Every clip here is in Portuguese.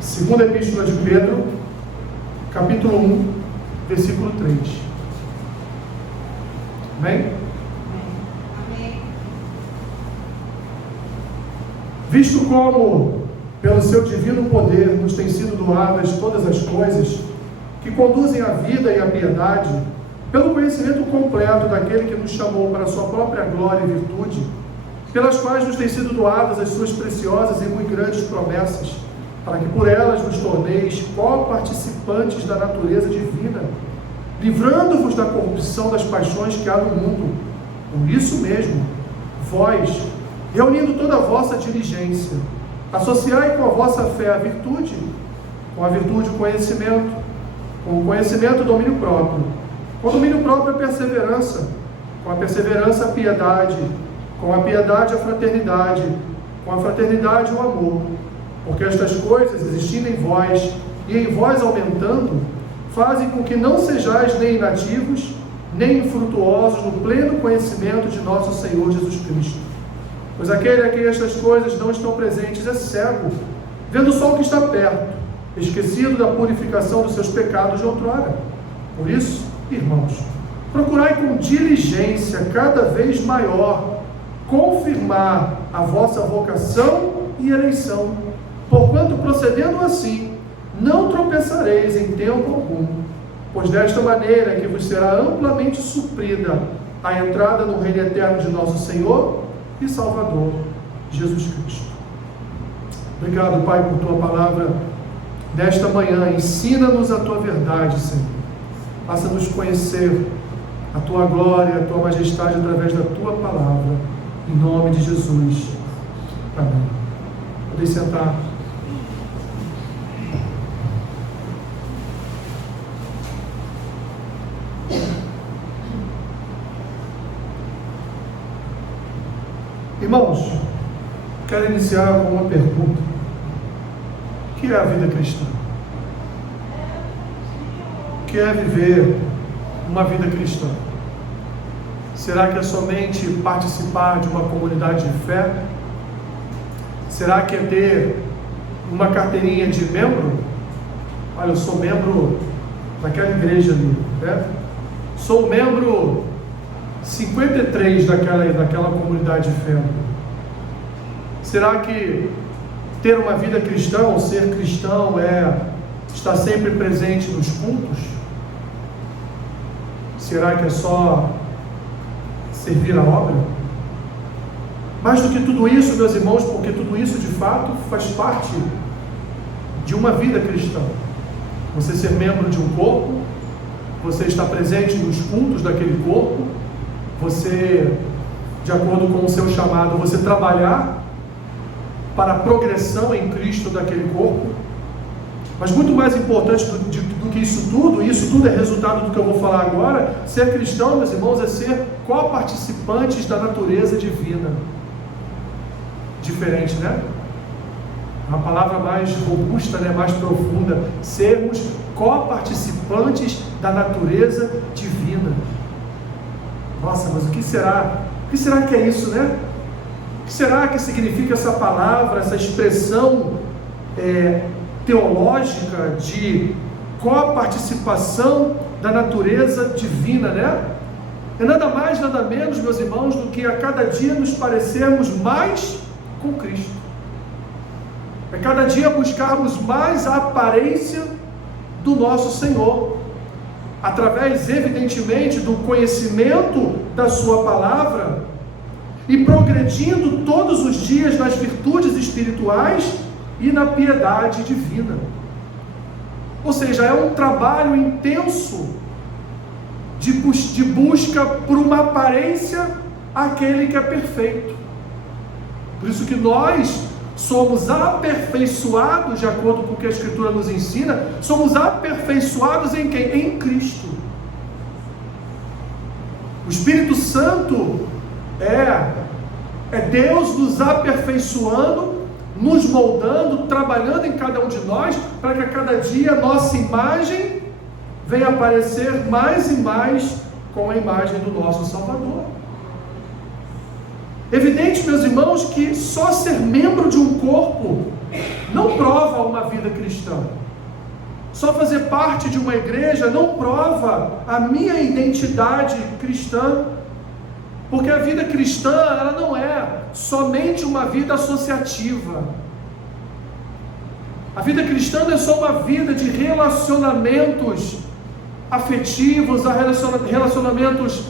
Segunda Epístola de Pedro, capítulo 1, versículo 3. Amém? Amém. Visto como, pelo seu divino poder, nos têm sido doadas todas as coisas que conduzem à vida e à piedade, pelo conhecimento completo daquele que nos chamou para a sua própria glória e virtude, pelas quais nos têm sido doadas as suas preciosas e muito grandes promessas, para que por elas nos torneis co-participantes da natureza divina, livrando-vos da corrupção das paixões que há no mundo. Por isso mesmo, vós, reunindo toda a vossa diligência, associai com a vossa fé a virtude, com a virtude o conhecimento, com o conhecimento o domínio próprio, com o domínio próprio a perseverança, com a perseverança a piedade, com a piedade a fraternidade, com a fraternidade o amor, porque estas coisas, existindo em vós e em vós aumentando, fazem com que não sejais nem inativos, nem infrutuosos no pleno conhecimento de nosso Senhor Jesus Cristo. Pois aquele a quem estas coisas não estão presentes é cego, vendo só o que está perto, esquecido da purificação dos seus pecados de outrora. Por isso, irmãos, procurai com diligência cada vez maior confirmar a vossa vocação e eleição, porquanto procedendo assim, não tropeçareis em tempo algum, pois desta maneira que vos será amplamente suprida a entrada no reino eterno de nosso Senhor e Salvador, Jesus Cristo. Obrigado, Pai, por Tua palavra nesta manhã. Ensina-nos a Tua verdade, Senhor. Faça-nos conhecer a Tua glória, a Tua majestade através da Tua palavra. Em nome de Jesus. Amém. Podem sentar. Irmãos, quero iniciar com uma pergunta. O que é a vida cristã? O que é viver uma vida cristã? Será que é somente participar de uma comunidade de fé? Será que é ter uma carteirinha de membro? Olha, eu sou membro daquela igreja ali, né? Sou membro 53 daquela comunidade de fé. Será que ter uma vida cristã, ou ser cristão, é estar sempre presente nos cultos? Será que é só servir a obra? Mais do que tudo isso, meus irmãos, porque tudo isso de fato faz parte de uma vida cristã. Você ser membro de um corpo, você estar presente nos cultos daquele corpo, você, de acordo com o seu chamado, você trabalhar para a progressão em Cristo daquele corpo. Mas muito mais importante do que isso tudo, e isso tudo é resultado do que eu vou falar agora, ser cristão, meus irmãos, é ser co-participantes da natureza divina. Diferente, né? Uma palavra mais robusta, né? Mais profunda. Sermos co-participantes da natureza divina. Nossa, mas o que será? O que será que é isso, né? O que será que significa essa palavra, essa expressão teológica de co-participação da natureza divina, né? É nada mais, nada menos, meus irmãos, do que a cada dia nos parecermos mais com Cristo. É cada dia buscarmos mais a aparência do nosso Senhor, através, evidentemente, do conhecimento da sua palavra e progredindo todos os dias nas virtudes espirituais e na piedade divina. Ou seja, é um trabalho intenso de busca por uma aparência àquele que é perfeito. Por isso que nós somos aperfeiçoados, de acordo com o que a Escritura nos ensina, somos aperfeiçoados em quem? Em Cristo. O Espírito Santo é Deus nos aperfeiçoando, nos moldando, trabalhando em cada um de nós, para que a cada dia a nossa imagem venha aparecer mais e mais com a imagem do nosso Salvador. Evidente, meus irmãos, que só ser membro de um corpo não prova uma uma vida cristã. Só fazer parte de uma igreja não prova a minha identidade cristã, porque a vida cristã, ela não é somente uma vida associativa. A vida cristã não é só uma vida de relacionamentos afetivos, relacionamentos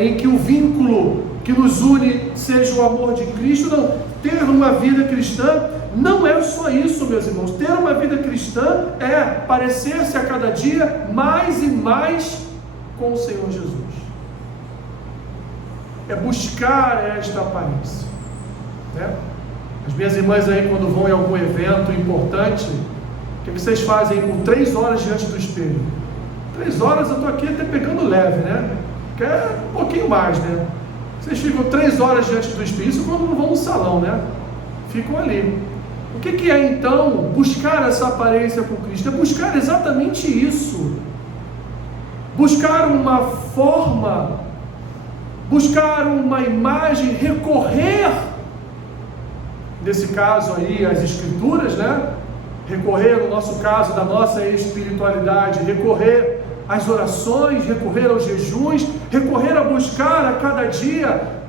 em que o vínculo que nos une seja o amor de Cristo. Não, ter uma vida cristã não é só isso, meus irmãos. Ter uma vida cristã é parecer-se a cada dia mais e mais com o Senhor Jesus. É buscar esta aparência, né? As minhas irmãs aí, quando vão em algum evento importante, o que vocês fazem por 3 horas diante do espelho? 3 horas eu estou aqui até pegando leve, né? Que é um pouquinho mais, né? Vocês ficam 3 horas diante do espelho, isso quando não vão no salão, né? Ficam ali. O que é então buscar essa aparência com Cristo? É buscar exatamente isso. Buscar uma forma, buscar uma imagem, recorrer, nesse caso aí, às Escrituras, né? Recorrer, no nosso caso, da nossa espiritualidade, recorrer às orações, recorrer aos jejuns, recorrer a buscar a cada dia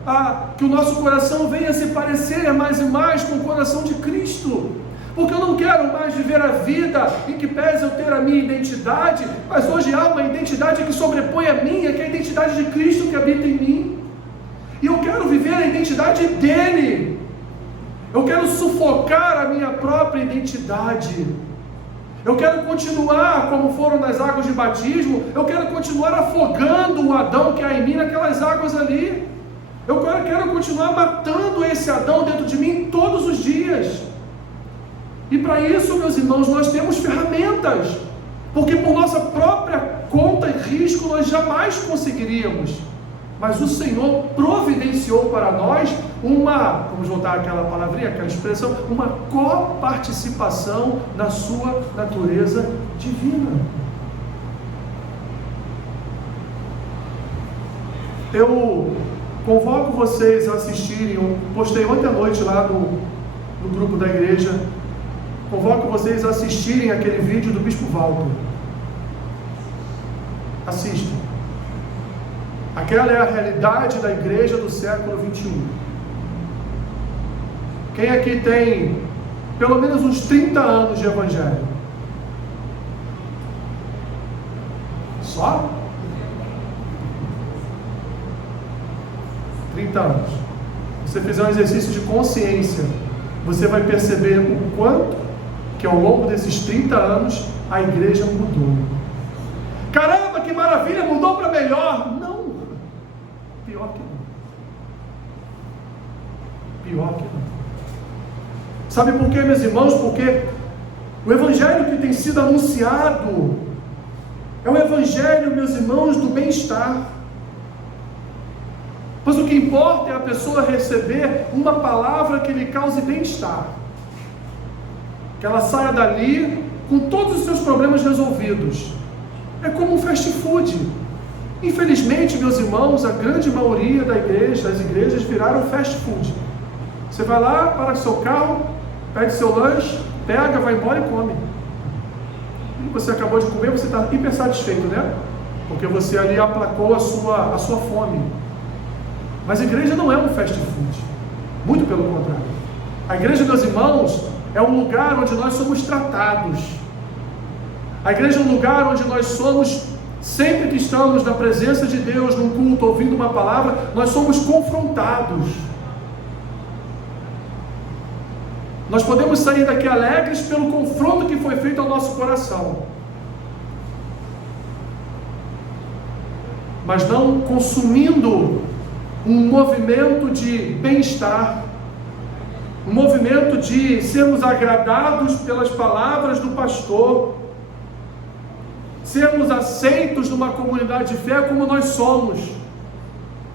que o nosso coração venha se parecer mais e mais com o coração de Cristo. Porque eu não quero mais viver a vida em que pese eu ter a minha identidade, mas hoje há uma identidade que sobrepõe a minha, que é a identidade de Cristo que habita em mim. E eu quero viver a identidade dele. Eu quero sufocar a minha própria identidade. Eu quero continuar como foram nas águas de batismo. Eu quero continuar afogando o Adão que há em mim naquelas águas ali. Eu quero continuar matando esse Adão dentro de mim todos os dias. E para isso, meus irmãos, nós temos ferramentas. Porque por nossa própria conta e risco nós jamais conseguiríamos. Mas o Senhor providenciou para nós vamos voltar àquela palavrinha, aquela expressão, uma coparticipação na sua natureza divina. Eu convoco vocês a assistirem, eu postei ontem à noite lá no grupo da igreja, convoco vocês a assistirem aquele vídeo do Bispo Walter. Assistam. Aquela é a realidade da igreja do século 21. Quem aqui tem pelo menos uns 30 anos de evangelho? Só? 30 anos. Se você fizer um exercício de consciência, você vai perceber o quanto que ao longo desses 30 anos a igreja mudou. Caramba, que maravilha, mudou para melhor. Não. Pior que não. Pior que não. Sabe por quê, meus irmãos? Porque o evangelho que tem sido anunciado é o evangelho, meus irmãos, do bem-estar. Mas o que importa é a pessoa receber uma palavra que lhe cause bem-estar. Que ela saia dali com todos os seus problemas resolvidos. É como um fast food. Infelizmente, meus irmãos, a grande maioria das igrejas viraram fast food. Você vai lá, para o seu carro, pede seu lanche, pega, vai embora e come. E você acabou de comer, você está hiper satisfeito, né? Porque você ali aplacou a sua fome. Mas a igreja não é um fast food. Muito pelo contrário. A igreja, meus irmãos, é um lugar onde nós somos tratados. A igreja é um lugar onde nós somos, sempre que estamos na presença de Deus, num culto, ouvindo uma palavra, nós somos confrontados. Nós podemos sair daqui alegres pelo confronto que foi feito ao nosso coração, mas não consumindo um movimento de bem-estar, um movimento de sermos agradados pelas palavras do pastor, sermos aceitos numa comunidade de fé como nós somos,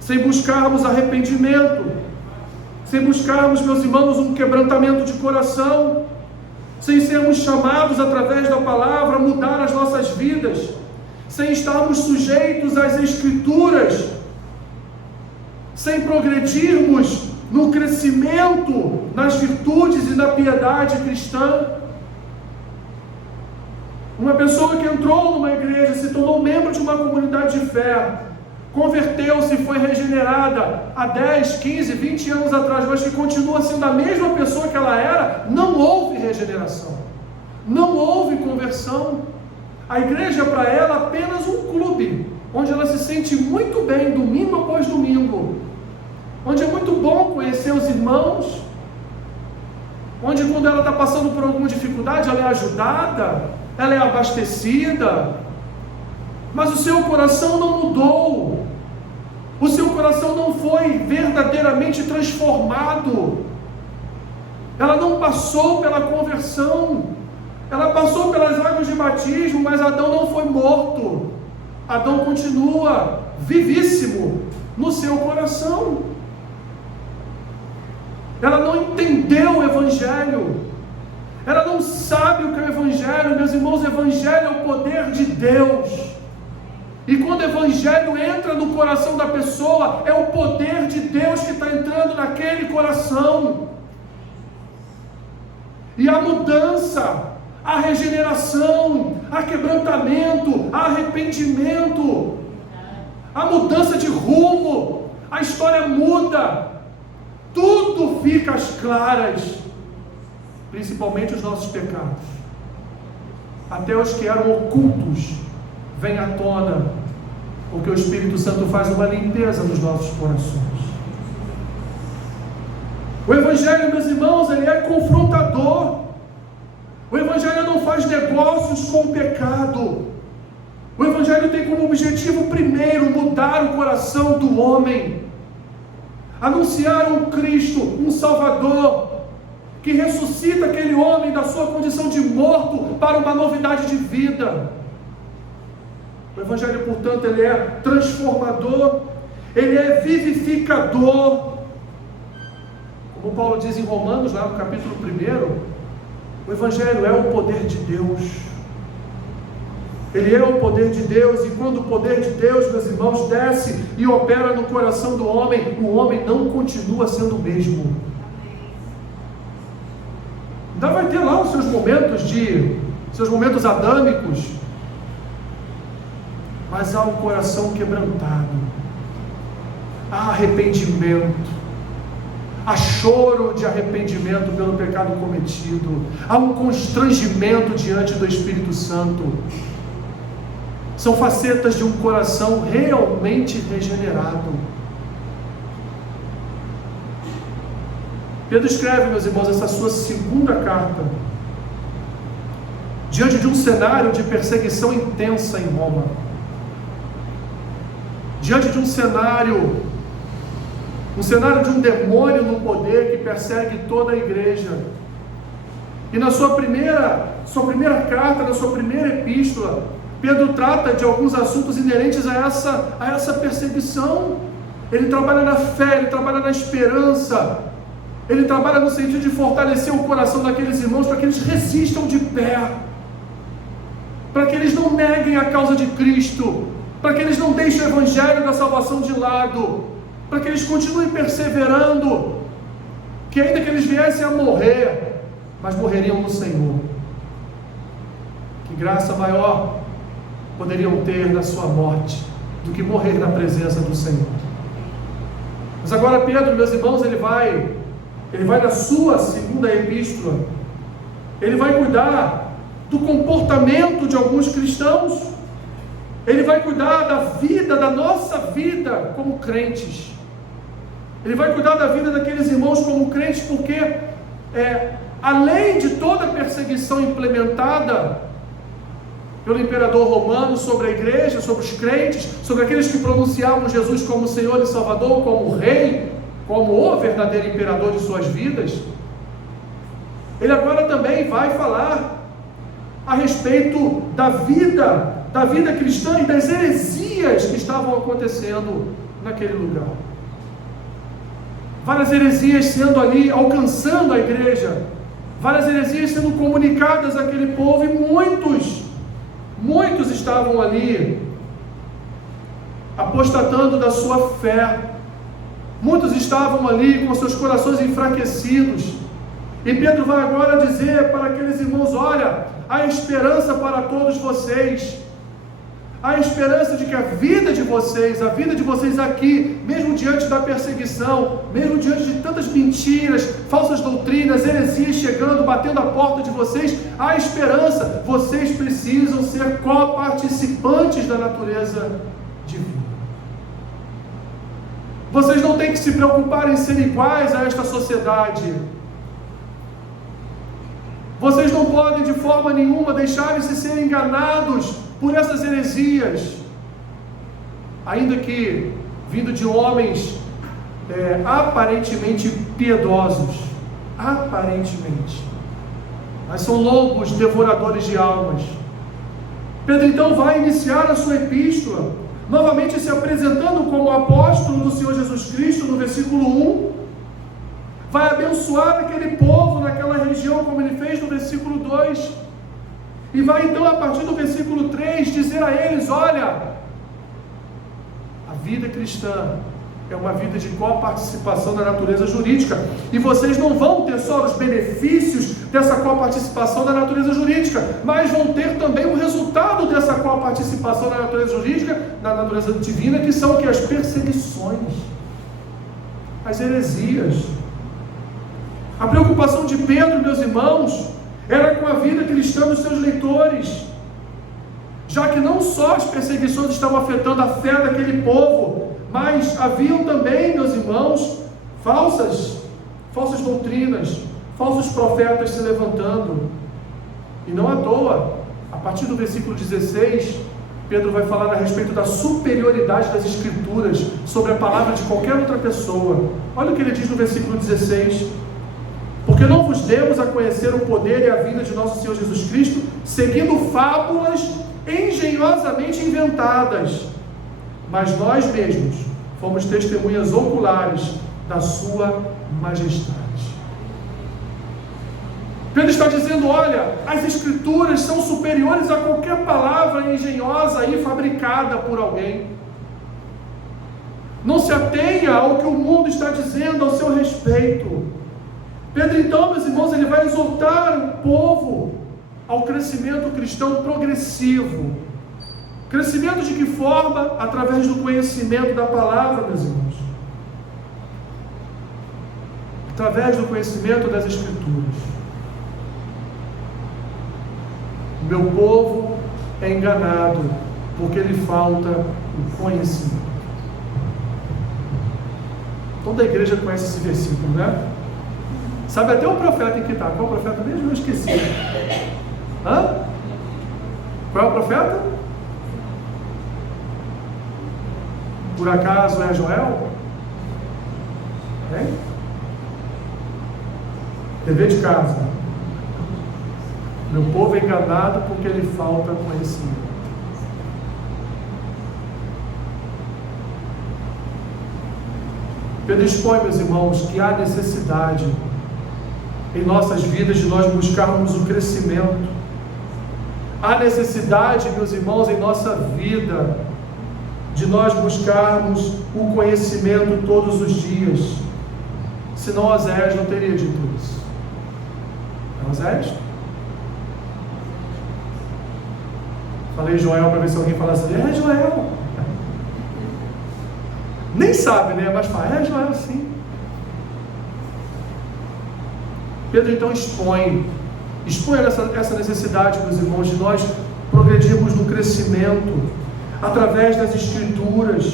sem buscarmos arrependimento, sem buscarmos, meus irmãos, um quebrantamento de coração, sem sermos chamados através da palavra a mudar as nossas vidas, sem estarmos sujeitos às Escrituras, sem progredirmos no crescimento, nas virtudes e na piedade cristã. Uma pessoa que entrou numa igreja, se tornou membro de uma comunidade de fé, converteu-se e foi regenerada há 10, 15, 20 anos atrás, mas que continua sendo a mesma pessoa que ela era, não houve regeneração, não houve conversão. A igreja para ela é apenas um clube, onde ela se sente muito bem domingo após domingo, onde é muito bom conhecer os irmãos, onde quando ela está passando por alguma dificuldade, ela é ajudada, ela é abastecida, mas o seu coração não mudou, o seu coração não foi verdadeiramente transformado, ela não passou pela conversão, ela passou pelas águas de batismo, mas Adão não foi morto, Adão continua vivíssimo no seu coração. Ela não entendeu o Evangelho, ela não sabe o que é o Evangelho. Meus irmãos, o Evangelho é o poder de Deus, e quando o Evangelho entra no coração da pessoa, é o poder de Deus que está entrando naquele coração, e a mudança, a regeneração, a quebrantamento, a arrependimento, a mudança de rumo, a história muda, tudo fica às claras, principalmente os nossos pecados, até os que eram ocultos vêm à tona, porque o Espírito Santo faz uma limpeza nos nossos corações. O Evangelho, meus irmãos, ele é confrontador. O Evangelho não faz negócios com o pecado. O Evangelho tem como objetivo primeiro mudar o coração do homem, anunciar um Cristo, um Salvador, que ressuscita aquele homem da sua condição de morto para uma novidade de vida. O Evangelho, portanto, ele é transformador, ele é vivificador. Como Paulo diz em Romanos, lá no capítulo 1, o Evangelho é o poder de Deus. Ele é o poder de Deus, e quando o poder de Deus, meus irmãos, desce e opera no coração do homem, o homem não continua sendo o mesmo. Ainda vai ter lá os seus momentos adâmicos, mas há um coração quebrantado, há arrependimento, há choro de arrependimento pelo pecado cometido, há um constrangimento diante do Espírito Santo. São facetas de um coração realmente regenerado. Pedro escreve, meus irmãos, essa sua segunda carta, diante de um cenário de perseguição intensa em Roma, diante de um cenário de um demônio no poder que persegue toda a igreja. E na sua primeira carta, na sua primeira epístola, Pedro trata de alguns assuntos inerentes a essa perseguição. Ele trabalha na fé, ele trabalha na esperança, ele trabalha no sentido de fortalecer o coração daqueles irmãos para que eles resistam de pé, para que eles não neguem a causa de Cristo, para que eles não deixem o Evangelho da salvação de lado, para que eles continuem perseverando, que ainda que eles viessem a morrer, mas morreriam no Senhor. Que graça maior poderiam ter na sua morte do que morrer na presença do Senhor. Mas agora Pedro, meus irmãos, ele vai na sua segunda epístola, ele vai cuidar do comportamento de alguns cristãos, ele vai cuidar da vida, da nossa vida como crentes, ele vai cuidar da vida daqueles irmãos como crentes, porque além de toda a perseguição implementada pelo imperador romano sobre a igreja, sobre os crentes, sobre aqueles que pronunciavam Jesus como Senhor e Salvador, como Rei, como o verdadeiro imperador de suas vidas, ele agora também vai falar a respeito da vida cristã e das heresias que estavam acontecendo naquele lugar. Várias heresias sendo ali, alcançando a igreja, várias heresias sendo comunicadas àquele povo, e muitos estavam ali apostatando da sua fé, muitos estavam ali com seus corações enfraquecidos, E Pedro vai agora dizer para aqueles irmãos: olha, há esperança para todos vocês. Há esperança de que a vida de vocês aqui, mesmo diante da perseguição, mesmo diante de tantas mentiras, falsas doutrinas, heresias chegando, batendo a porta de vocês, há esperança. Vocês precisam ser coparticipantes da natureza divina. Vocês não têm que se preocupar em ser iguais a esta sociedade. Vocês não podem de forma nenhuma deixarem-se ser enganados por essas heresias, ainda que vindo de homens aparentemente piedosos, mas são lobos devoradores de almas. Pedro então vai iniciar a sua epístola, novamente se apresentando como apóstolo do Senhor Jesus Cristo, no versículo 1, vai abençoar aquele povo naquela região, como ele fez no versículo 2, e vai então, a partir do versículo 3, dizer a eles: olha, a vida cristã é uma vida de coparticipação da natureza jurídica, e vocês não vão ter só os benefícios dessa coparticipação da natureza jurídica, mas vão ter também o resultado dessa coparticipação da natureza jurídica, da natureza divina, que são as perseguições, as heresias. A preocupação de Pedro, meus irmãos, era com a vida cristã dos seus leitores, já que não só as perseguições estavam afetando a fé daquele povo, mas haviam também, meus irmãos, falsas doutrinas, falsos profetas se levantando. E não à toa, a partir do versículo 16, Pedro vai falar a respeito da superioridade das Escrituras sobre a palavra de qualquer outra pessoa. Olha o que ele diz no versículo 16: porque não vos demos a conhecer o poder e a vinda de nosso Senhor Jesus Cristo, seguindo fábulas engenhosamente inventadas, mas nós mesmos fomos testemunhas oculares da sua majestade. Pedro está dizendo: olha, as Escrituras são superiores a qualquer palavra engenhosa e fabricada por alguém. Não se atenha ao que o mundo está dizendo ao seu respeito. Pedro então, meus irmãos, ele vai exortar o povo ao crescimento cristão progressivo. Crescimento de que forma? Através do conhecimento da palavra, meus irmãos. Através do conhecimento das Escrituras. O meu povo é enganado porque lhe falta o conhecimento. Toda a igreja conhece esse versículo, né? Sabe até o profeta em que está. Qual é o profeta mesmo? Eu esqueci. Hã? Qual é o profeta? Por acaso é Joel? Hein? Dever de casa. Meu povo é enganado porque lhe falta conhecimento. Pedro expõe, meus irmãos, que há necessidade em nossas vidas de nós buscarmos o crescimento. Há necessidade, meus irmãos, em nossa vida de nós buscarmos o conhecimento todos os dias. Senão Oséias não teria dito isso. É Oséias? Falei Joel para ver se alguém falasse assim: é Joel. Nem sabe, né? Mas fala: é Joel sim. Pedro então expõe essa necessidade, meus irmãos, de nós progredirmos no crescimento através das Escrituras,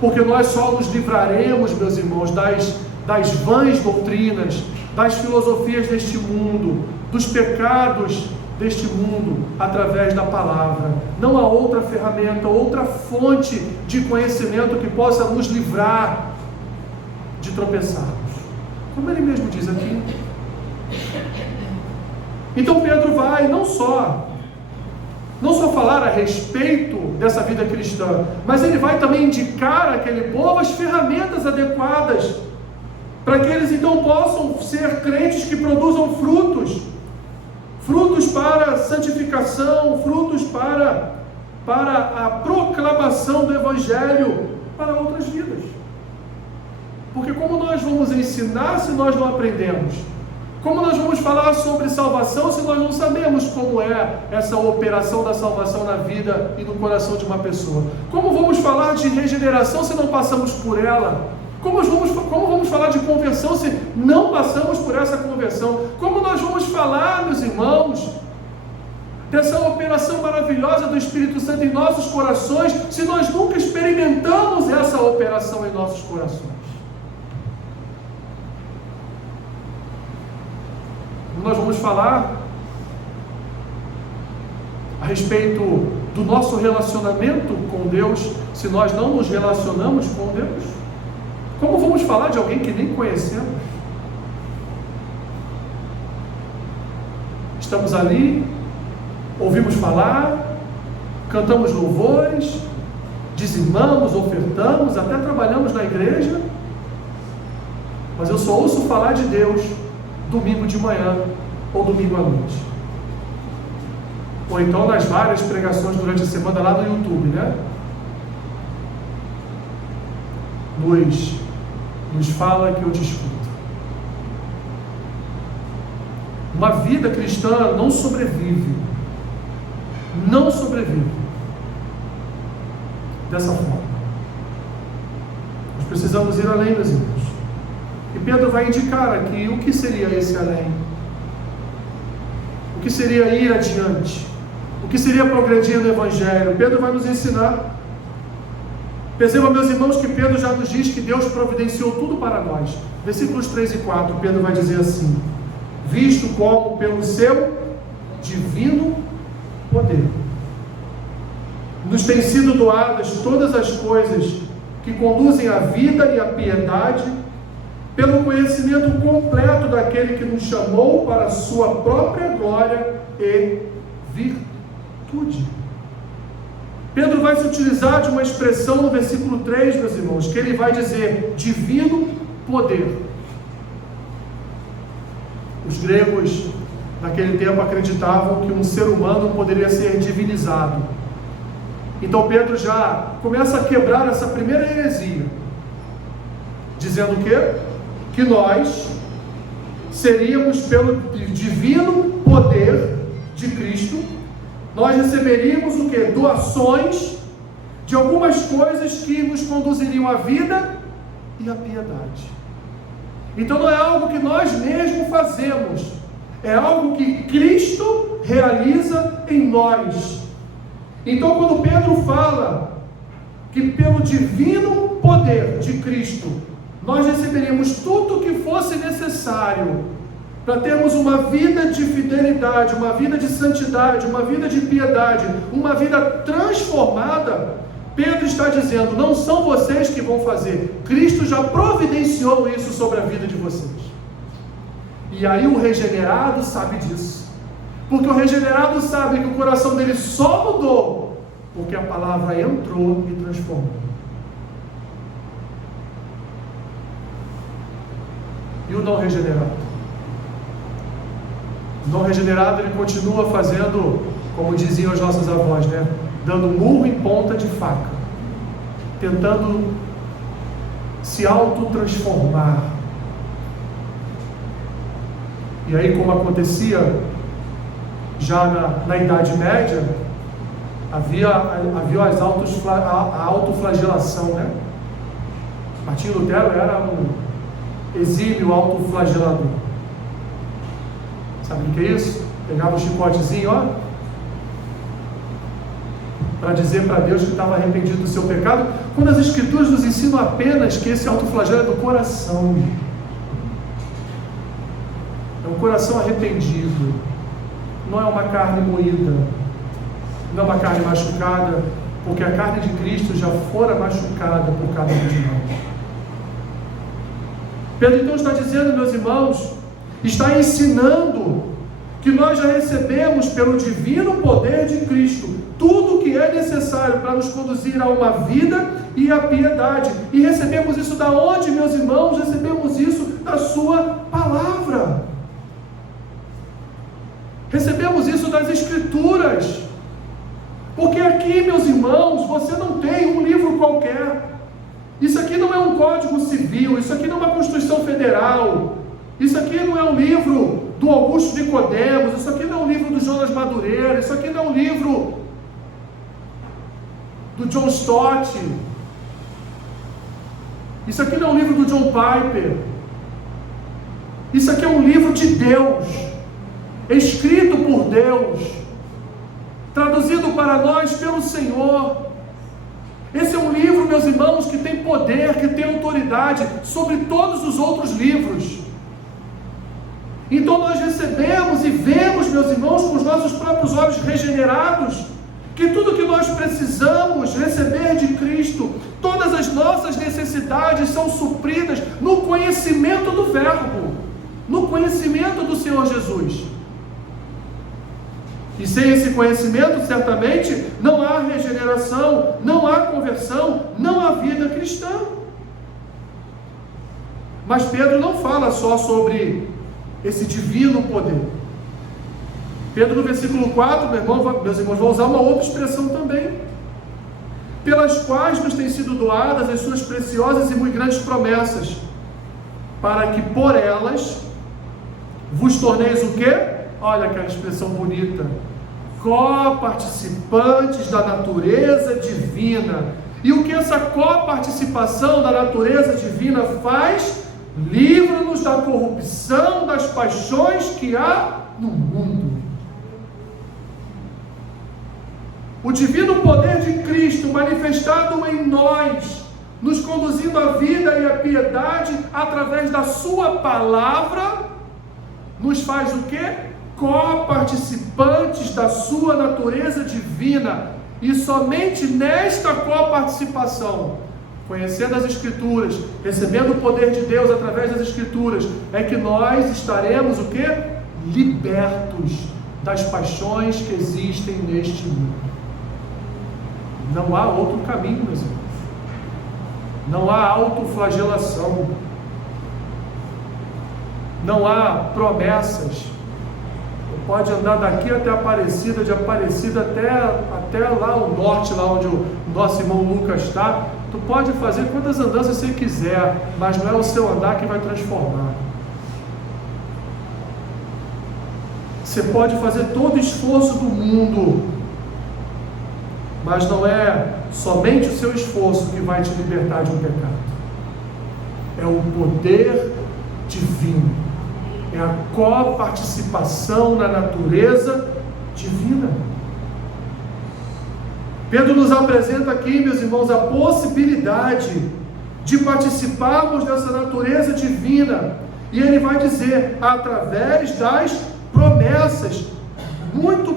porque nós só nos livraremos, meus irmãos, das vãs doutrinas, das filosofias deste mundo, dos pecados deste mundo, através da palavra. Não há outra ferramenta, outra fonte de conhecimento que possa nos livrar de tropeçarmos, como ele mesmo diz aqui. Então Pedro vai não só falar a respeito dessa vida cristã, mas ele vai também indicar àquele povo as ferramentas adequadas para que eles então possam ser crentes que produzam frutos para a santificação, frutos para a proclamação do Evangelho para outras vidas. Porque como nós vamos ensinar se nós não aprendemos? Como nós vamos falar sobre salvação se nós não sabemos como é essa operação da salvação na vida e no coração de uma pessoa? Como vamos falar de regeneração se não passamos por ela? Como vamos falar de conversão se não passamos por essa conversão? Como nós vamos falar, meus irmãos, dessa operação maravilhosa do Espírito Santo em nossos corações se nós nunca experimentamos essa operação em nossos corações? Nós vamos falar a respeito do nosso relacionamento com Deus se nós não nos relacionamos com Deus? Como vamos falar de alguém que nem conhecemos? Estamos ali, ouvimos falar, cantamos louvores, dizimamos, ofertamos, até trabalhamos na igreja, mas eu só ouço falar de Deus domingo de manhã ou domingo à noite, ou então nas várias pregações durante a semana lá no YouTube, né? Nos fala que eu te escuto. Uma vida cristã não sobrevive dessa forma. Nós precisamos ir além, meus irmãos. E Pedro vai indicar aqui o que seria esse além, o que seria ir adiante, o que seria progredir no Evangelho. Pedro vai nos ensinar. Perceba, meus irmãos, que Pedro já nos diz que Deus providenciou tudo para nós. Versículos 3 e 4, Pedro vai dizer assim: visto como pelo seu divino poder nos têm sido doadas todas as coisas que conduzem à vida e à piedade, pelo conhecimento completo daquele que nos chamou para a sua própria glória e virtude. Pedro vai se utilizar de uma expressão no versículo 3, meus irmãos, que ele vai dizer divino poder. Os gregos naquele tempo acreditavam que um ser humano poderia ser divinizado. Então Pedro já começa a quebrar essa primeira heresia, dizendo o quê? Que nós seríamos, pelo divino poder de Cristo, nós receberíamos o quê? Doações de algumas coisas que nos conduziriam à vida e à piedade. Então não é algo que nós mesmos fazemos, é algo que Cristo realiza em nós. Então quando Pedro fala que pelo divino poder de Cristo nós receberíamos tudo o que fosse necessário para termos uma vida de fidelidade, uma vida de santidade, uma vida de piedade, uma vida transformada, Pedro está dizendo, não são vocês que vão fazer, Cristo já providenciou isso sobre a vida de vocês. E aí o regenerado sabe disso, porque o regenerado sabe que o coração dele só mudou porque a palavra entrou e transformou. E o não regenerado? O não regenerado, ele continua fazendo, como diziam as nossas avós, né? Dando murro em ponta de faca, tentando se autotransformar. E aí, como acontecia já na Idade Média, havia a autoflagelação, né? Martinho Lutero era um exímio autoflagelador. Sabe o que é isso? Pegava um chicotezinho, ó, para dizer para Deus que estava arrependido do seu pecado, quando as Escrituras nos ensinam apenas que esse autoflagelo é do coração. É um coração arrependido, não é uma carne moída, não é uma carne machucada, porque a carne de Cristo já fora machucada por cada um de nós. Pedro então está dizendo, meus irmãos, está ensinando que nós já recebemos pelo divino poder de Cristo tudo o que é necessário para nos conduzir a uma vida e a piedade. E recebemos isso da onde, meus irmãos? Recebemos isso da sua palavra. Recebemos isso das Escrituras. Porque aqui, meus irmãos, você não tem um livro qualquer. Isso aqui não é um código civil, isso aqui não é uma Constituição Federal. Isso aqui não é um livro do Augusto Nicodemos, isso aqui não é um livro do Jonas Madureira, isso aqui não é um livro do John Stott, isso aqui não é um livro do John Piper, isso aqui é um livro de Deus, escrito por Deus, traduzido para nós pelo Senhor. Esse é um livro, meus irmãos, que tem poder, que tem autoridade sobre todos os outros livros. Então nós recebemos e vemos, meus irmãos, com os nossos próprios olhos regenerados, que tudo que nós precisamos receber de Cristo, todas as nossas necessidades são supridas no conhecimento do Verbo, no conhecimento do Senhor Jesus. E sem esse conhecimento, certamente, não há regeneração, não há conversão, não há vida cristã. Mas Pedro não fala só sobre esse divino poder. Pedro, no versículo 4, meus irmãos, vão usar uma outra expressão também. Pelas quais nos têm sido doadas as suas preciosas e muito grandes promessas, para que por elas vos torneis o quê? Olha aquela expressão bonita. Coparticipantes da natureza divina. E o que essa coparticipação da natureza divina faz? Livra-nos da corrupção das paixões que há no mundo. O divino poder de Cristo manifestado em nós, nos conduzindo à vida e à piedade através da sua palavra, nos faz o quê? Coparticipantes da sua natureza divina. E somente nesta coparticipação, conhecendo as Escrituras, recebendo o poder de Deus através das Escrituras, é que nós estaremos o quê? Libertos das paixões que existem neste mundo. Não há outro caminho, meus irmãos. Não há autoflagelação. Não há promessas. Pode andar daqui até Aparecida, de Aparecida até lá o norte, lá onde o nosso irmão Lucas está. Tu pode fazer quantas andanças você quiser, mas não é o seu andar que vai transformar. Você pode fazer todo o esforço do mundo, mas não é somente o seu esforço que vai te libertar de um pecado. É o poder divino. É a coparticipação na natureza divina. Pedro nos apresenta aqui, meus irmãos, a possibilidade de participarmos dessa natureza divina. E ele vai dizer, através das promessas, muito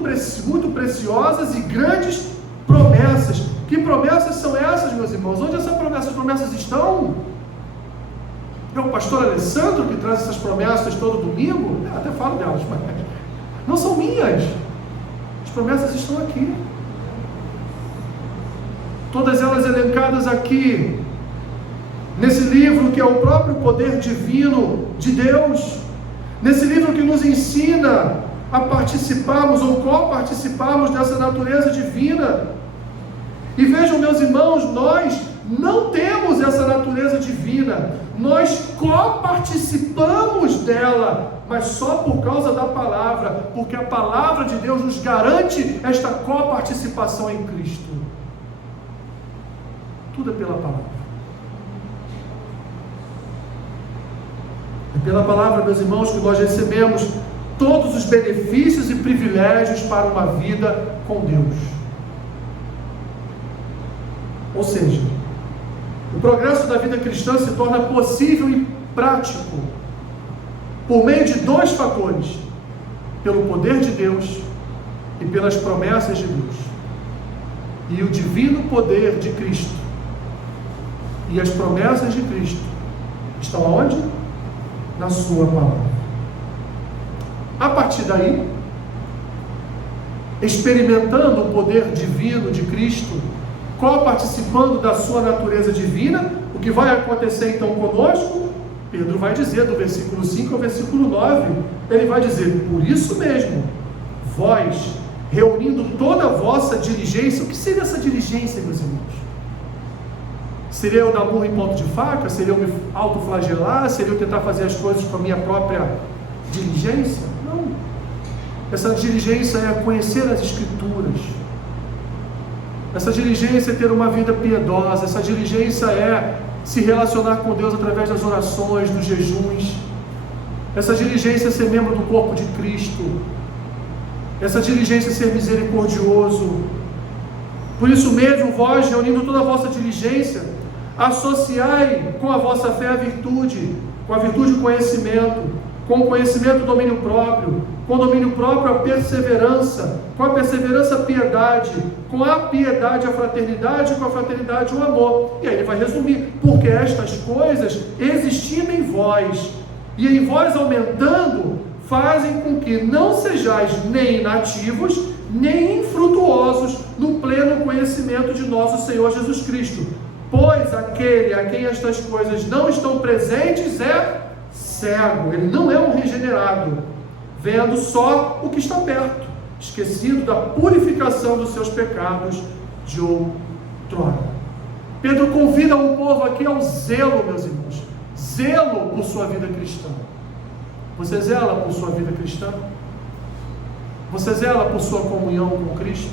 preciosas e grandes promessas. Que promessas são essas, meus irmãos? Onde essas promessas estão? É o pastor Alessandro que traz essas promessas todo domingo? Eu até falo delas, mas não são minhas. As promessas estão aqui. Todas elas elencadas aqui, nesse livro que é o próprio poder divino de Deus, nesse livro que nos ensina a participarmos ou coparticiparmos dessa natureza divina. E vejam, meus irmãos, nós não temos essa natureza divina, nós coparticipamos dela, mas só por causa da palavra, porque a palavra de Deus nos garante esta coparticipação em Cristo. Tudo é pela palavra. É pela palavra, meus irmãos, que nós recebemos todos os benefícios e privilégios para uma vida com Deus. Ou seja, o progresso da vida cristã se torna possível e prático por meio de dois fatores: pelo poder de Deus e pelas promessas de Deus. E o divino poder de Cristo e as promessas de Cristo estão onde? Na sua palavra. A partir daí, experimentando o poder divino de Cristo, coparticipando da sua natureza divina, o que vai acontecer então conosco? Pedro vai dizer do versículo 5 ao versículo 9, ele vai dizer, por isso mesmo, vós, reunindo toda a vossa diligência. O que seria essa diligência, meus irmãos? Seria eu dar murro em ponto de faca? Seria eu me autoflagelar? Seria eu tentar fazer as coisas com a minha própria diligência? Não. Essa diligência é conhecer as Escrituras. Essa diligência é ter uma vida piedosa. Essa diligência é se relacionar com Deus através das orações, dos jejuns. Essa diligência é ser membro do corpo de Cristo. Essa diligência é ser misericordioso. Por isso mesmo, vós, reunindo toda a vossa diligência, associai com a vossa fé a virtude, com a virtude o conhecimento, com o conhecimento o domínio próprio, com o domínio próprio a perseverança, com a perseverança a piedade, com a piedade a fraternidade, com a fraternidade o amor. E aí ele vai resumir: porque estas coisas existindo em vós, e em vós aumentando, fazem com que não sejais nem inativos, nem infrutuosos no pleno conhecimento de nosso Senhor Jesus Cristo. Pois aquele a quem estas coisas não estão presentes é cego, ele não é um regenerado, vendo só o que está perto, esquecido da purificação dos seus pecados de outrora. Pedro convida o povo aqui ao zelo, meus irmãos, zelo por sua vida cristã. Você zela por sua vida cristã? Você zela por sua comunhão com Cristo?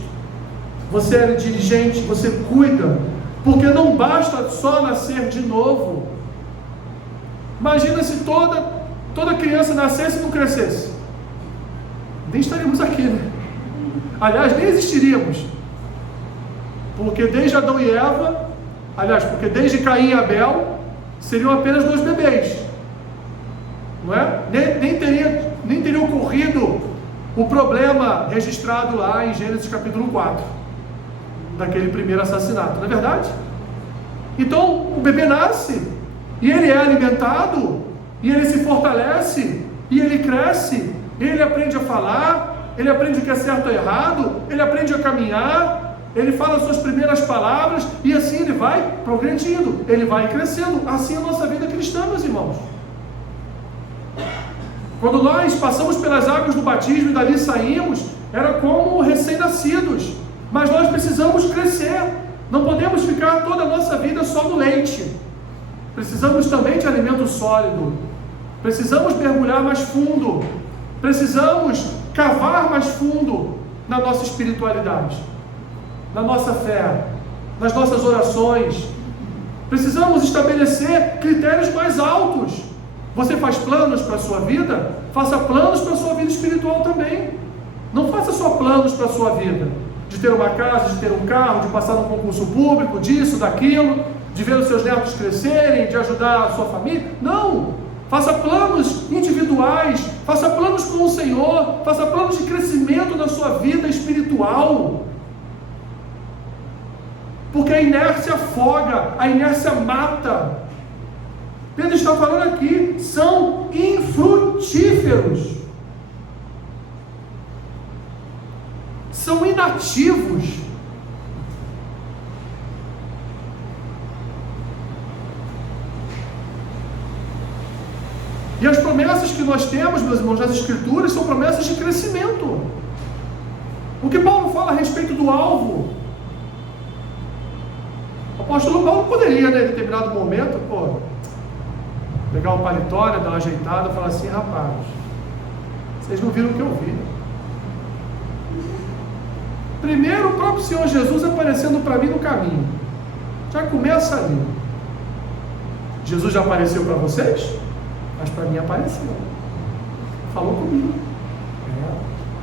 Você é diligente, você cuida, porque não basta só nascer de novo. Imagina se toda criança nascesse e não crescesse. Nem estaríamos aqui, né? Aliás, nem existiríamos. Porque desde Adão e Eva, porque desde Caim e Abel, seriam apenas 2 bebês. Não é? Nem teria ocorrido o problema registrado lá em Gênesis capítulo 4, daquele primeiro assassinato, não é verdade? Então, o bebê nasce, e ele é alimentado, e ele se fortalece, e ele cresce, e ele aprende a falar, ele aprende o que é certo ou errado, ele aprende a caminhar, ele fala as suas primeiras palavras, e assim ele vai progredindo, ele vai crescendo. Assim é a nossa vida cristã, meus irmãos. Quando nós passamos pelas águas do batismo e dali saímos, era como recém-nascidos, mas nós precisamos crescer, não podemos ficar toda a nossa vida só no leite, precisamos também de alimento sólido, precisamos mergulhar mais fundo, precisamos cavar mais fundo na nossa espiritualidade, na nossa fé, nas nossas orações, precisamos estabelecer critérios mais altos. Você faz planos para a sua vida? Faça planos para a sua vida espiritual também. Não faça só planos para a sua vida, de ter uma casa, de ter um carro, de passar num concurso público, disso, daquilo, de ver os seus netos crescerem, de ajudar a sua família. Não! Faça planos individuais, faça planos com o Senhor, faça planos de crescimento na sua vida espiritual. Porque a inércia afoga, a inércia mata. Pedro está falando aqui, são infrutíferos, são inativos. E as promessas que nós temos, meus irmãos, nas Escrituras, são promessas de crescimento. O que Paulo fala a respeito do alvo? O apóstolo Paulo poderia, né, em determinado momento, pegar o paletó, né, dar uma ajeitada e falar assim: rapaz, vocês não viram o que eu vi. Primeiro, o próprio Senhor Jesus aparecendo para mim no caminho. Já começa ali. Jesus já apareceu para vocês? Mas para mim apareceu. Falou comigo.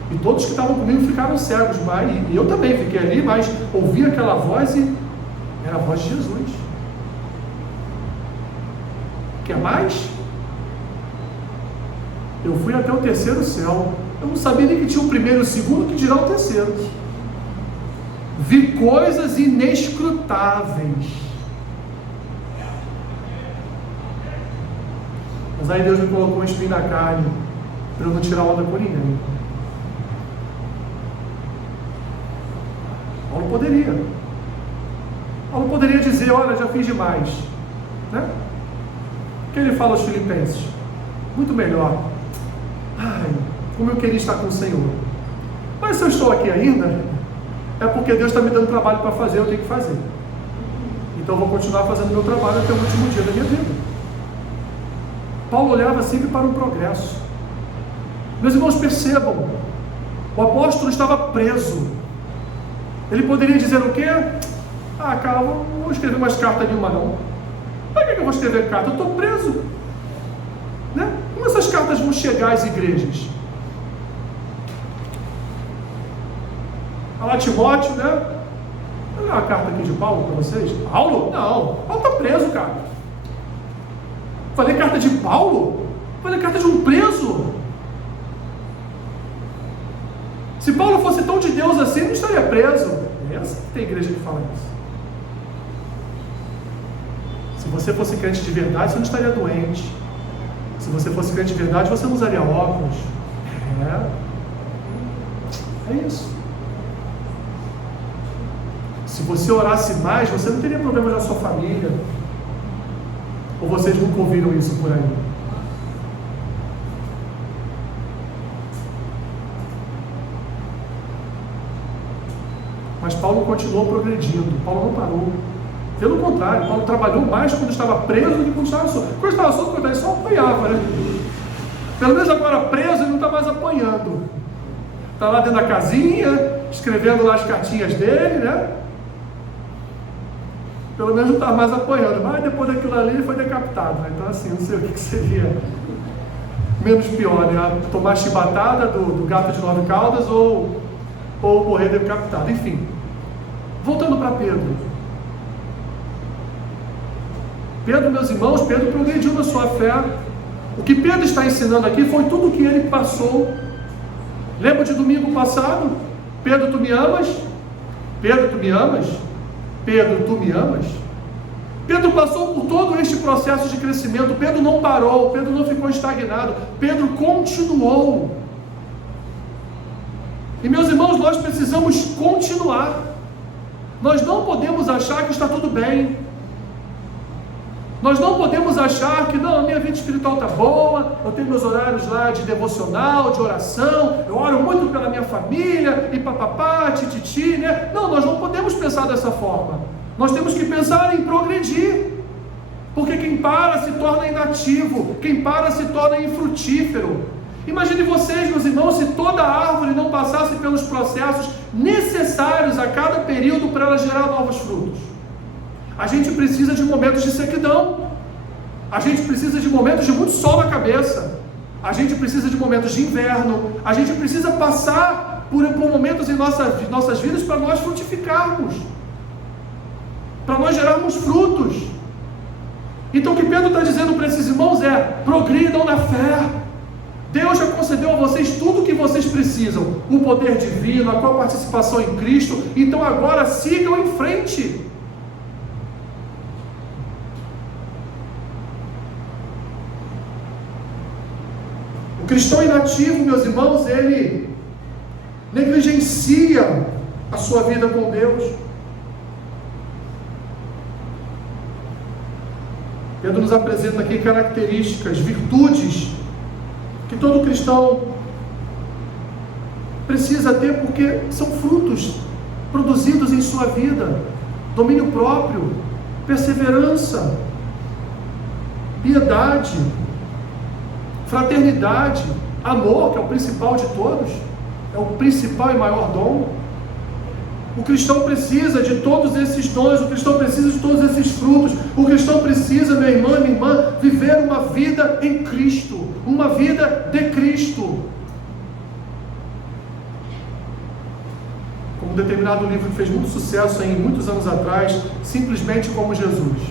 E todos que estavam comigo ficaram cegos, e eu também fiquei ali, mas ouvi aquela voz e era a voz de Jesus. Quer mais? Eu fui até o 3º céu. Eu não sabia nem que tinha o 1º e o 2º, que dirá o 3º. Vi coisas inescrutáveis. Mas aí Deus me colocou um espinho na carne, para eu não tirar onda com ninguém. Paulo poderia dizer: olha, já fiz demais, né? O que ele fala aos Filipenses? Muito melhor. Ai, como eu queria estar com o Senhor. Mas se eu estou aqui ainda, é porque Deus está me dando trabalho para fazer, eu tenho que fazer. então eu vou continuar fazendo meu trabalho até o último dia da minha vida. Paulo olhava sempre para o progresso. Meus irmãos, percebam, o apóstolo estava preso. Ele poderia dizer o quê? Ah, cara, eu não vou escrever mais carta nenhuma não. Para que eu vou escrever carta? Eu estou preso, né? Como essas cartas vão chegar às igrejas? Olha lá, Timóteo, né? Olha a carta aqui de Paulo para vocês. Paulo? Não, Paulo está preso, cara. Falei carta de Paulo? Falei carta de um preso. Se Paulo fosse tão de Deus assim, não estaria preso. Tem igreja que fala isso. Se você fosse crente de verdade, você não estaria doente. Se você fosse crente de verdade, você não usaria óculos. É isso. Se você orasse mais, você não teria problemas na sua família. Ou vocês nunca ouviram isso por aí? Mas Paulo continuou progredindo, Paulo não parou. Pelo contrário, Paulo trabalhou mais quando estava preso do que quando estava solto. Quando estava solto, ele só apanhava, né? Pelo menos agora preso, ele não está mais apanhando. Está lá dentro da casinha, escrevendo lá as cartinhas dele, né? Pelo menos não estava mais apanhando. Mas depois daquilo ali, ele foi decapitado, né? Então assim, não sei o que seria menos pior, né? Tomar chibatada do gato de 9 caudas ou morrer decapitado. Enfim, voltando para Pedro. Pedro, meus irmãos, Pedro progrediu na sua fé. O que Pedro está ensinando aqui foi tudo o que ele passou. Lembra de domingo passado? Pedro, tu me amas? Pedro, tu me amas? Pedro, tu me amas? Pedro passou por todo este processo de crescimento. Pedro não parou, Pedro não ficou estagnado, Pedro continuou. E meus irmãos, nós precisamos continuar. Nós não podemos achar que está tudo bem. Nós não podemos achar que, não, a minha vida espiritual está boa, eu tenho meus horários lá de devocional, de oração, eu oro muito pela minha família, e papapá, tititi, né? Não, nós não podemos pensar dessa forma. Nós temos que pensar em progredir. Porque quem para se torna inativo, quem para se torna infrutífero. Imagine vocês, meus irmãos, se toda árvore não passasse pelos processos necessários a cada período para ela gerar novos frutos. A gente precisa de momentos de sequidão, a gente precisa de momentos de muito sol na cabeça, a gente precisa de momentos de inverno, a gente precisa passar por momentos em nossas vidas para nós frutificarmos, para nós gerarmos frutos. Então o que Pedro está dizendo para esses irmãos é: progridam na fé. Deus já concedeu a vocês tudo o que vocês precisam, o poder divino, a coparticipação em Cristo. Então agora sigam em frente. O cristão inativo, meus irmãos, ele negligencia a sua vida com Deus. Pedro nos apresenta aqui características, virtudes que todo cristão precisa ter, porque são frutos produzidos em sua vida: domínio próprio, perseverança, piedade, fraternidade, amor, que é o principal de todos, é o principal e maior dom. O cristão precisa de todos esses dons, o cristão precisa de todos esses frutos. O cristão precisa, meu irmão e minha irmã, viver uma vida em Cristo, uma vida de Cristo. Como um determinado livro que fez muito sucesso em muitos anos atrás, Simplesmente como Jesus.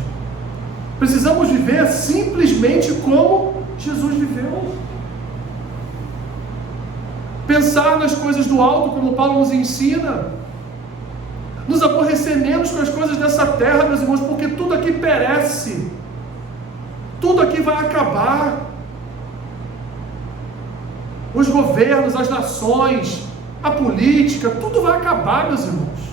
Precisamos viver simplesmente como Jesus viveu. Pensar nas coisas do alto, como Paulo nos ensina. Nos aborrecer menos com as coisas dessa terra, meus irmãos, porque tudo aqui perece, tudo aqui vai acabar. Os governos, as nações, a política, tudo vai acabar, meus irmãos.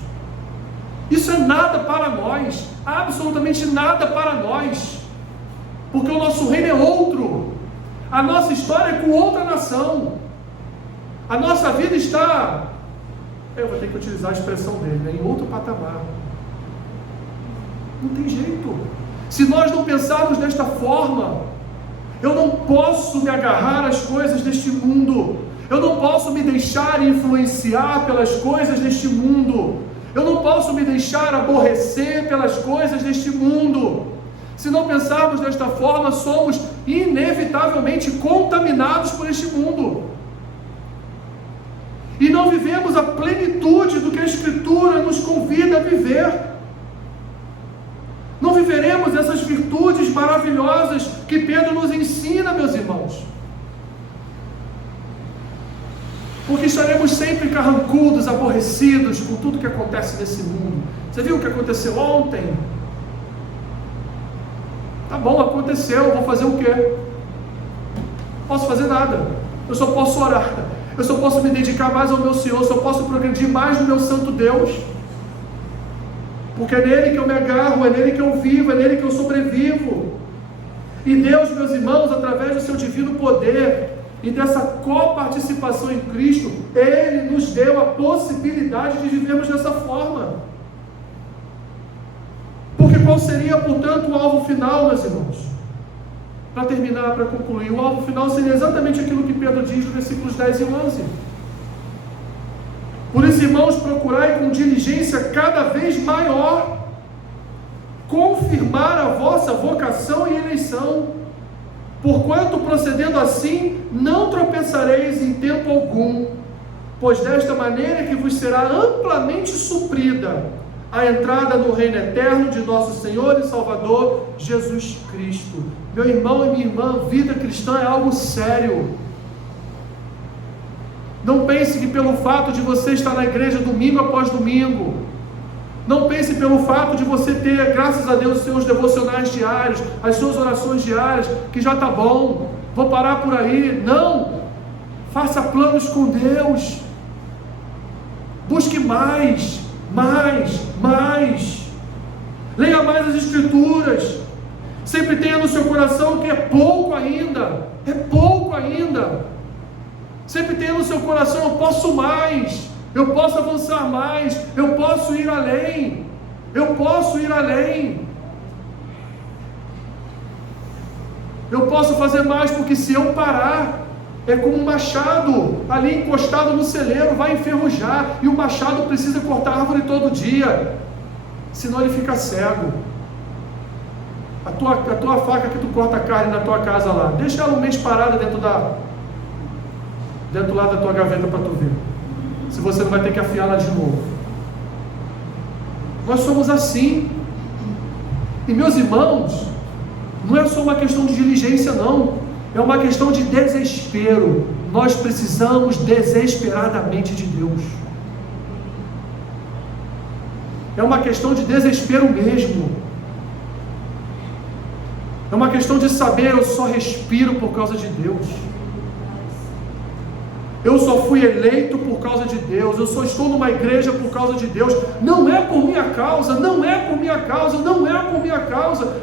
Isso é nada para nós, absolutamente nada para nós, porque o nosso reino é outro, a nossa história é com outra nação, a nossa vida está, eu vou ter que utilizar a expressão dele, né, em outro patamar. Não tem jeito. Se nós não pensarmos desta forma, eu não posso me agarrar às coisas deste mundo. Eu não posso me deixar influenciar pelas coisas deste mundo. Eu não posso me deixar aborrecer pelas coisas deste mundo. Se não pensarmos desta forma, somos inevitavelmente contaminados por este mundo. E não vivemos a plenitude do que a Escritura nos convida a viver. Não viveremos essas virtudes maravilhosas que Pedro nos ensina, meus irmãos. Porque estaremos sempre carrancudos, aborrecidos com tudo que acontece nesse mundo. Você viu o que aconteceu ontem? Tá bom, aconteceu, vou fazer o quê? Não posso fazer nada. Eu só posso orar. Eu só posso me dedicar mais ao meu Senhor. Eu só posso progredir mais no meu santo Deus. Porque é nele que eu me agarro, é nele que eu vivo, é nele que eu sobrevivo. E Deus, meus irmãos, através do seu divino poder e dessa coparticipação em Cristo, Ele nos deu a possibilidade de vivermos dessa forma. Porque qual seria, portanto, o alvo final, meus irmãos? Para terminar, para concluir, o alvo final seria exatamente aquilo que Pedro diz nos versículos 10 e 11. Por isso, irmãos, procurai com diligência cada vez maior confirmar a vossa vocação e eleição, porquanto procedendo assim não tropeçareis em tempo algum, pois desta maneira que vos será amplamente suprida a entrada no reino eterno de nosso Senhor e Salvador Jesus Cristo. Meu irmão e minha irmã, vida cristã é algo sério. Não pense que pelo fato de você estar na igreja domingo após domingo, não pense pelo fato de você ter, graças a Deus, os seus devocionais diários, as suas orações diárias, que já está bom, vou parar por aí. Não! Faça planos com Deus. Busque mais. Leia mais as Escrituras. Sempre tenha no seu coração que é pouco ainda. Sempre tenha no seu coração: eu posso mais, eu posso avançar mais, eu posso ir além. Eu posso fazer mais, porque se eu parar, é como um machado ali encostado no celeiro, vai enferrujar, e o machado precisa cortar a árvore todo dia, senão ele fica cego. A tua faca que tu corta a carne na tua casa lá, deixa ela um mês parada dentro lá da tua gaveta para tu ver, se você não vai ter que afiá-la de novo. Nós somos assim. E meus irmãos, não é só uma questão de diligência, não, é uma questão de desespero. Nós precisamos desesperadamente de Deus. É uma questão de desespero mesmo. É uma questão de saber: eu só respiro por causa de Deus. Eu só fui eleito por causa de Deus. Eu só estou numa igreja por causa de Deus. Não é por minha causa.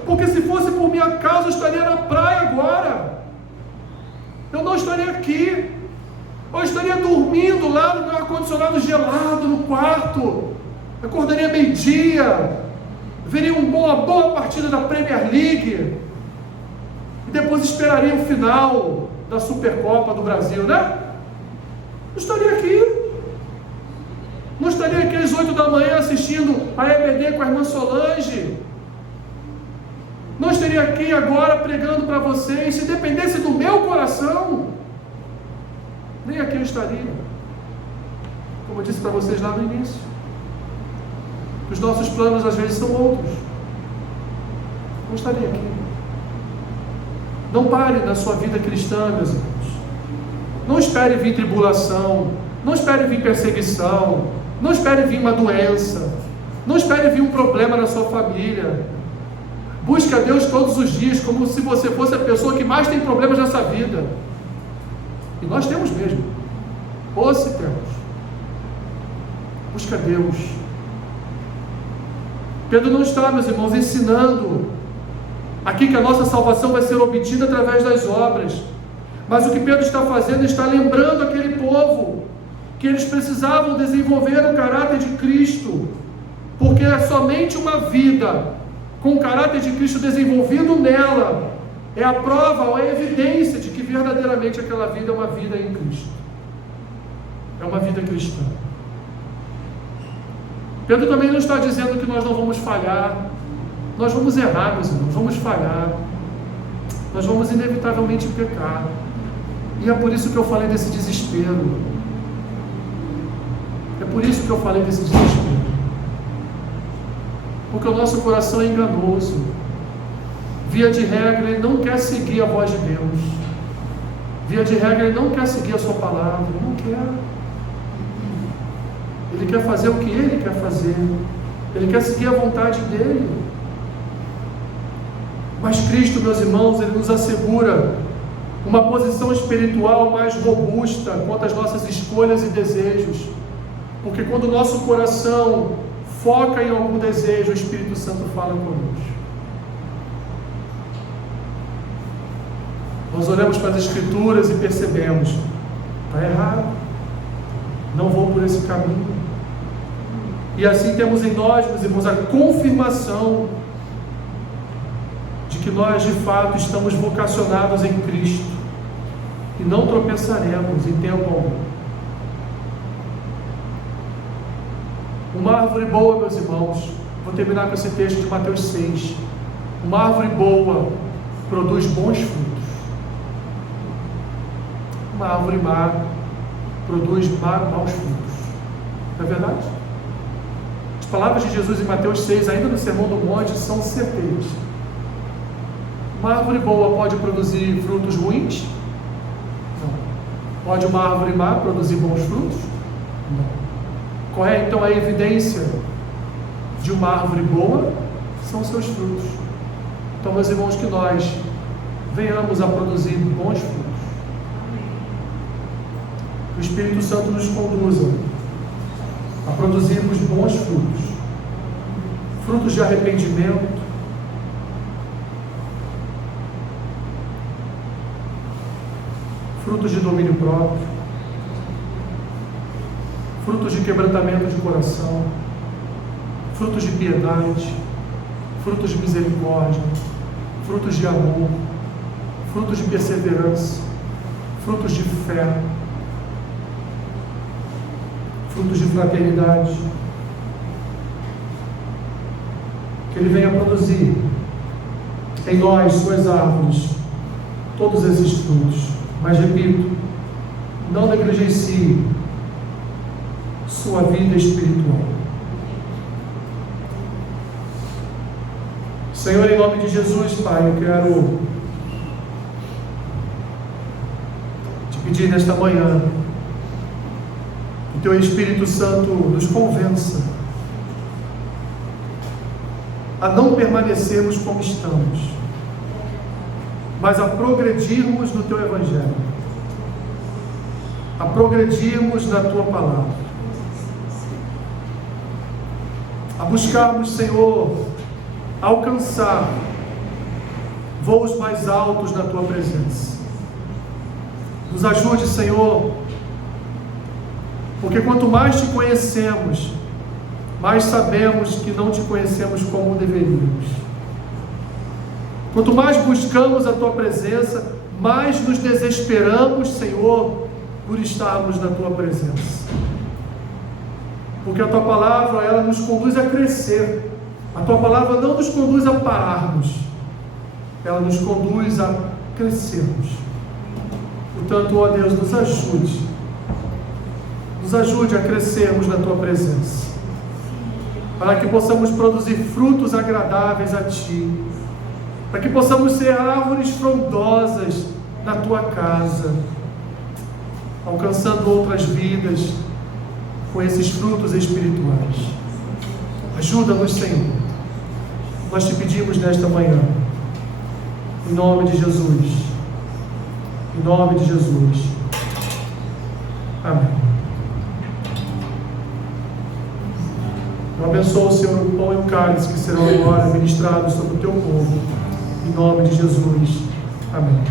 Porque se fosse por minha causa, eu estaria na praia agora. Eu não estaria aqui. Eu estaria dormindo lá no meu ar-condicionado gelado no quarto. Acordaria meio-dia. Veria uma boa partida da Premier League. E depois esperaria o final da Supercopa do Brasil, né? Não estaria aqui às 8 da manhã assistindo a EBD com a irmã Solange. Não estaria aqui agora pregando para vocês. Se dependesse do meu coração, nem aqui eu estaria. Como eu disse para vocês lá no início, os nossos planos às vezes são outros. Não estaria aqui. Não pare na sua vida cristã, meus irmãos. Não espere vir tribulação, não espere vir perseguição, não espere vir uma doença, não espere vir um problema na sua família. Busque a Deus todos os dias, como se você fosse a pessoa que mais tem problemas nessa vida. E nós temos mesmo. Ou se temos. Busque a Deus. Pedro não está, meus irmãos, ensinando aqui que a nossa salvação vai ser obtida através das obras. Mas o que Pedro está fazendo, está lembrando aquele povo que eles precisavam desenvolver o caráter de Cristo, porque é somente uma vida com o caráter de Cristo desenvolvido nela, é a prova ou é a evidência de que verdadeiramente aquela vida é uma vida em Cristo. É uma vida cristã. Pedro também não está dizendo que nós não vamos falhar. Nós vamos errar, meus irmãos, vamos falhar. Nós vamos inevitavelmente pecar. E é por isso que eu falei desse desespero. É por isso que eu falei desse desespero. Porque o nosso coração é enganoso. Via de regra, ele não quer seguir a voz de Deus. Via de regra, ele não quer seguir a sua palavra. Ele não quer. Ele quer fazer o que ele quer fazer. Ele quer seguir a vontade dele. Mas Cristo, meus irmãos, ele nos assegura uma posição espiritual mais robusta quanto às nossas escolhas e desejos. Porque quando o nosso coração foca em algum desejo, o Espírito Santo fala conosco. Nós olhamos para as Escrituras e percebemos: está errado, não vou por esse caminho. E assim temos em nós, meus irmãos, a confirmação de que nós de fato estamos vocacionados em Cristo e não tropeçaremos em tempo algum. Uma árvore boa, meus irmãos, vou terminar com esse texto de Mateus 6. Uma árvore boa produz bons frutos. Uma árvore má produz maus frutos. Não é verdade? As palavras de Jesus em Mateus 6, ainda no Sermão do Monte, são certeiras. Uma árvore boa pode produzir frutos ruins? Não. Pode uma árvore má produzir bons frutos? Não. Qual é então a evidência de uma árvore boa? São seus frutos. Então, meus irmãos, que nós venhamos a produzir bons frutos. Que o Espírito Santo nos conduza a produzirmos bons frutos. Frutos de arrependimento, frutos de domínio próprio, frutos de quebrantamento de coração, frutos de piedade, frutos de misericórdia, frutos de amor, frutos de perseverança, frutos de fé, frutos de fraternidade. Que Ele venha produzir em nós, suas árvores, todos esses frutos. Mas repito, não negligencie sua vida espiritual. Senhor, em nome de Jesus, Pai, eu quero te pedir nesta manhã que Teu Espírito Santo nos convença a não permanecermos como estamos, mas a progredirmos no Teu Evangelho, a progredirmos na Tua Palavra, a buscarmos, Senhor, alcançar voos mais altos na Tua presença. Nos ajude, Senhor, porque quanto mais Te conhecemos, mais sabemos que não Te conhecemos como deveríamos. Quanto mais buscamos a Tua presença, mais nos desesperamos, Senhor, por estarmos na Tua presença. Porque a Tua palavra, ela nos conduz a crescer. A Tua palavra não nos conduz a pararmos, ela nos conduz a crescermos. Portanto, ó Deus, nos ajude a crescermos na Tua presença, para que possamos produzir frutos agradáveis a Ti, para que possamos ser árvores frondosas na Tua casa, alcançando outras vidas com esses frutos espirituais. Ajuda-nos, Senhor. Nós Te pedimos nesta manhã, em nome de Jesus. Em nome de Jesus. Amém. Eu abençoo, Senhor, o pão e o cálice que serão agora ministrados sobre o Teu povo. Em nome de Jesus. Amém.